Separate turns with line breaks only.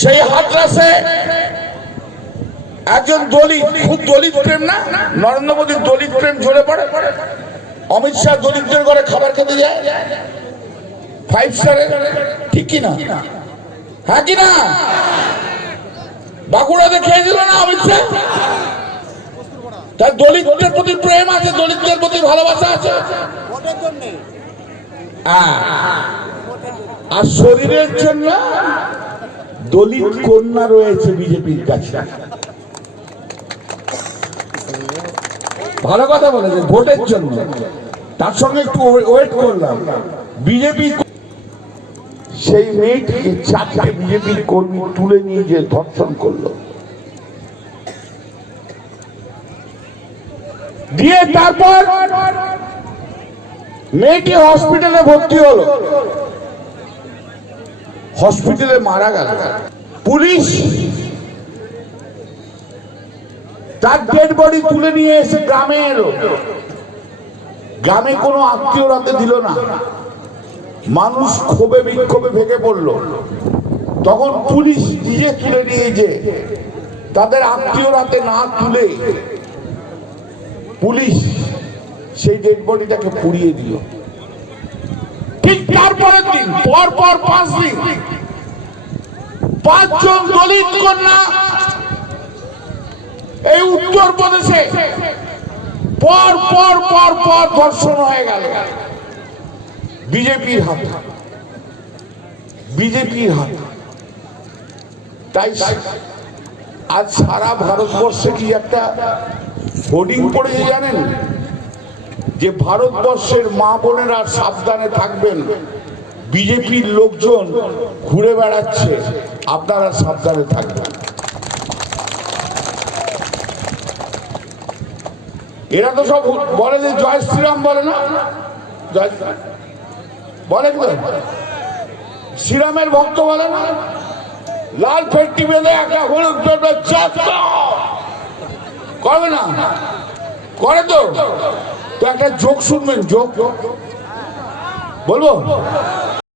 সেই হাতরাসে একজন দলিত খুব দলিত প্রেম না? নরেন্দ্র মোদীর দলিত প্রেম ঝরে পড়ে। অমিত শাহ দলিতদের ঘরে খাবার খেতে যায়। ফাইভ স্টারের ঠিক কি না? হ্যাঁ কি না? বাঁকুড়াতে খেয়ে দিল না অমিত শাহ? তার দলিতদের প্রতি প্রেম আছে দলিতদের প্রতি ভালোবাসা আছে। হ্যাঁ। আর শরীরের জন্য দলিত কন্যা রয়েছে বিজেপির কাছে। ভালো কথা বলেছে ভোটের জন্য। তার সঙ্গে একটু ওয়েট করলাম। বিজেপি সেই মেয়েটিকে চারটে বিজেপির কর্মী তুলে নিয়ে যে ধর্ষণ করল। দিয়ে তারপর মেয়েটি হসপিটালে ভর্তি হলো। হসপিটালে মারা গেল। পুলিশ তার ডেড বডি তুলে নিয়ে এসে গ্রামে এলো। গ্রামে কোনো আত্মীয় রাতে দিল না। মানুষ ক্ষোভে বিক্ষোভে ভেঙে পড়ল। তখন পুলিশ নিজে তুলে নিয়ে যে তাদের আত্মীয় রাতে না তুলে পুলিশ সেই ডেড বডিটাকে পুড়িয়ে দিল। তারপরের দিন পর পর পাঁচ দিন পাঁচজন দলিত কন্যা এই উত্তর প্রদেশে পর পর পর পর ধর্ষণ হয়ে গেল। বিজেপির বিজেপির তাই আজ সারা ভারতবর্ষে কি একটা হোর্ডিং পড়েছে জানেন? যে ভারতবর্ষের মা বোনেরা সাবধানে থাকবেন। বিজেপির লোকজন ঘুরে বেড়াচ্ছে, আপনারা সাবধানে থাকবেন। এরা তো সব বলে যে জয় শ্রীরাম বলে না? জয় বলে শ্রীরামের ভক্ত বলে না? লাল ফেটটি বেঁধে একটা হলুদ করবে না? করে তো। একটা যোগ শুনবেন যোগ বলব?